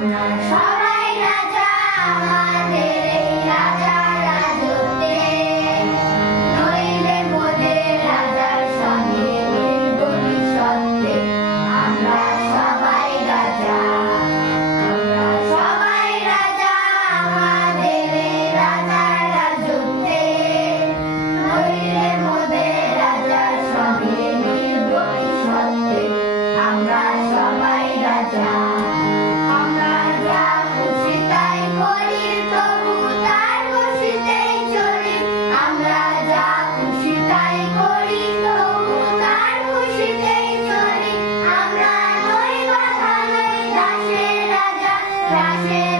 আমরা সবাই রাজা আমাদের এই রাজার রাজত্বে, নইলে মোদের রাজার সঙ্গে নেই ভবিষ্যতে। আমরা সবাই রাজা, আমরা সবাই রাজা আমাদের এই রাজার রাজত্বে, নইলে মোদের রাজার সঙ্গে নেই ভবিষ্যতে। আমরা সবাই রাজা, আমরা যা খুশি তাই করি, তবু তার খুশিতেই চলি। আমরা যা খুশি তাই করি, তবু তার খুশিতেই চলি। আমরা নই বাধা নই দাসের রাজা, দাসের